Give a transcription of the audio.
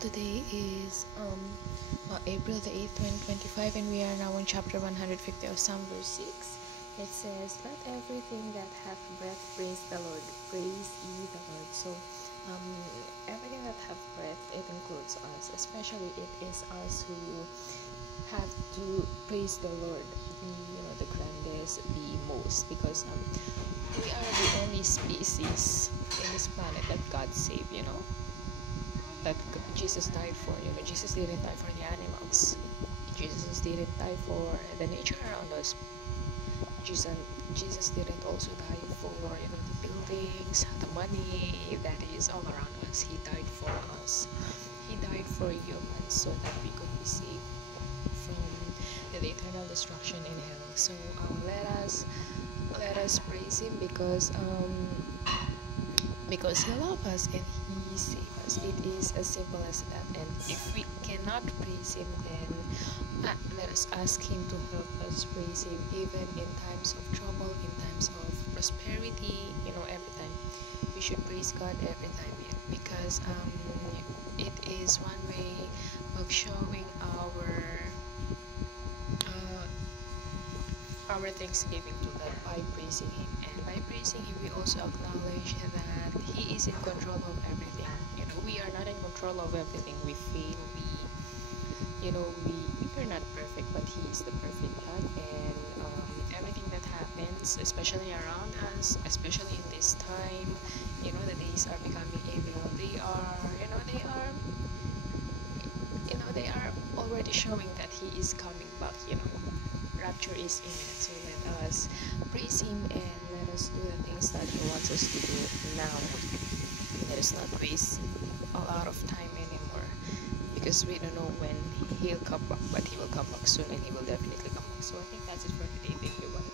today is April the 8th, 2025, and we are now on chapter 150 of Psalm verse 6. It says, "Let everything that hath breath praise the Lord. Praise ye the Lord." So, everything that hath breath, it includes us. Especially, it is us who have to praise the Lord, the grandest, the most, because we are the only species in this planet that God saved. That Jesus died for. Jesus didn't die for the animals. Jesus didn't die for the nature around us. Jesus didn't also die for the buildings, the money that is all around us. He died for us. He died for humans so that we could be saved from the eternal destruction in hell. So let us praise him because he loves us and he saved us. It is as simple as that. And if we cannot praise him, then let us ask him to help us praise him even in times of trouble, in times of prosperity. Every time we should praise God every time, because it is one way of showing our thanksgiving to God by praising him. And by praising him, we also acknowledge that he is in control of everything. We are not in control of everything. We fail. We are not perfect, but he is the perfect God. And everything that happens, especially around us, especially in this time, the days are becoming evil. They are already showing that he is coming back. Rapture is imminent. So let us praise him and let us do the things that he wants us to do now. Let us not waste a lot of time anymore, because we don't know when he'll come back, but he will come back soon, and he will definitely come